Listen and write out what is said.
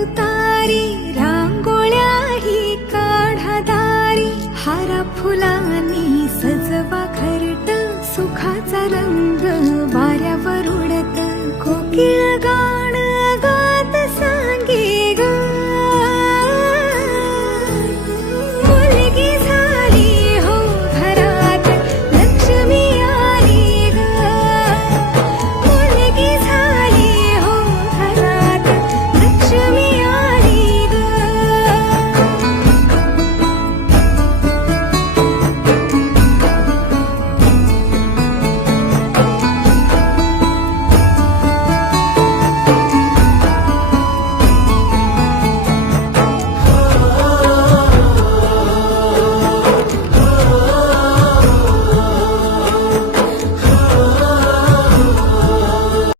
तुतारी रांगोळ्याही काढा दारी, हारा फुलांनी सजवा घरट, सुखाचा रंग वाऱ्यावर उडत, कोकिळ